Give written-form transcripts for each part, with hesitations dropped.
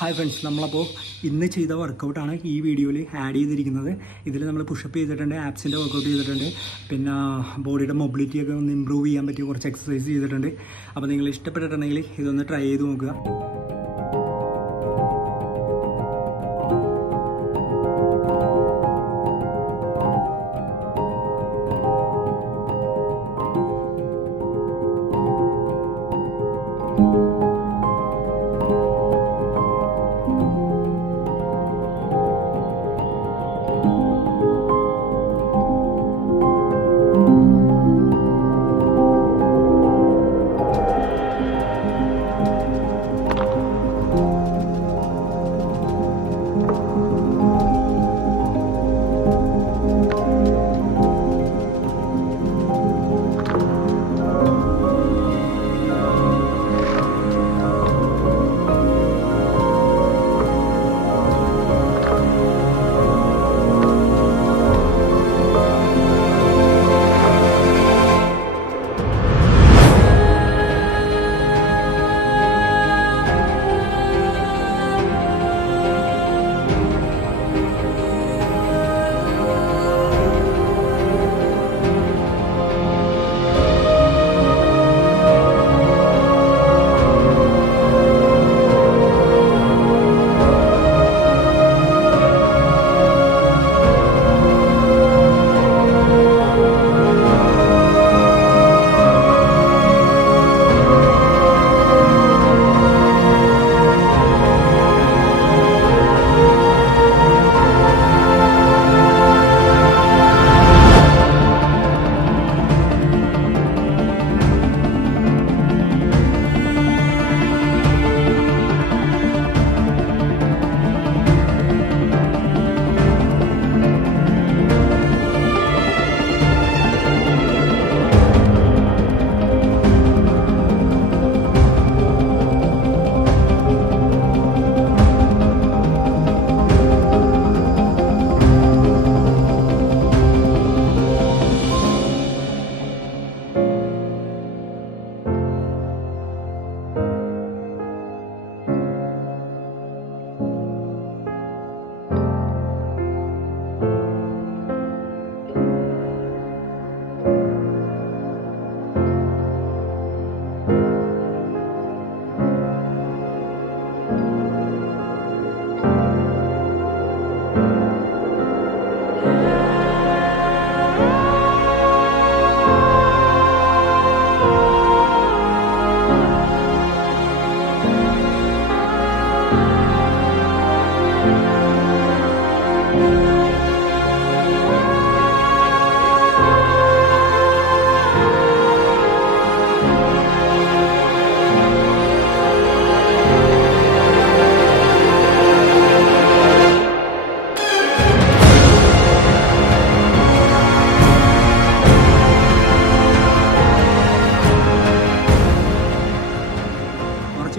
Hi friends, നമ്മളപ്പോൾ ഇന്ന് ചെയ്ത വർക്കൗട്ടാണ് ഈ വീഡിയോയിൽ ആഡ് ചെയ്തിരിക്കുന്നത്. ഇതിൽ നമ്മൾ പുഷപ്പ് ചെയ്തിട്ടുണ്ട്, ആപ്സിൻ്റെ വർക്കൗട്ട് ചെയ്തിട്ടുണ്ട്, പിന്നെ ബോഡിയുടെ മൊബിലിറ്റിയൊക്കെ ഒന്ന് ഇമ്പ്രൂവ് ചെയ്യാൻ പറ്റിയ കുറച്ച് എക്സസൈസ് ചെയ്തിട്ടുണ്ട്. അപ്പോൾ നിങ്ങൾ ഇഷ്ടപ്പെട്ടിട്ടുണ്ടെങ്കിൽ ഇതൊന്ന് ട്രൈ ചെയ്ത് നോക്കുക.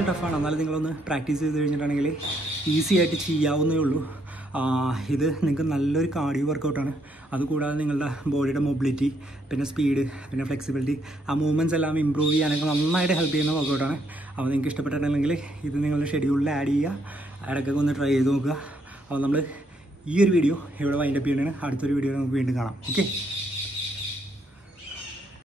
ടഫാണ്, എന്നാലും നിങ്ങളൊന്ന് പ്രാക്ടീസ് ചെയ്ത് കഴിഞ്ഞിട്ടാണെങ്കിൽ ഈസി ആയിട്ട് ചെയ്യാവുന്നേ ഉള്ളൂ. ഇത് നിങ്ങൾക്ക് നല്ലൊരു കാർഡിയോ വർക്കൗട്ടാണ്. അതുകൂടാതെ നിങ്ങളുടെ ബോഡിയുടെ മൊബിലിറ്റി, പിന്നെ സ്പീഡ്, പിന്നെ ഫ്ലെക്സിബിലിറ്റി, ആ മൂവ്മെൻറ്റ്സ് എല്ലാം ഇമ്പ്രൂവ് ചെയ്യാനൊക്കെ നന്നായിട്ട് ഹെൽപ്പ് ചെയ്യുന്ന വർക്കൗട്ടാണ്. അപ്പോൾ നിങ്ങൾക്ക് ഇഷ്ടപ്പെട്ടിട്ടുണ്ടെങ്കിൽ ഇത് നിങ്ങളുടെ ഷെഡ്യൂളിൽ ആഡ് ചെയ്യുക, ഇടയ്ക്കൊക്കെ ഒന്ന് ട്രൈ ചെയ്ത് നോക്കുക. അപ്പോൾ നമ്മൾ ഈ ഒരു വീഡിയോ ഇവിടെ വൈൻഡപ്പ് ചെയ്യണതാണ്. അടുത്തൊരു വീഡിയോ നമുക്ക് വീണ്ടും കാണാം. ഓക്കെ.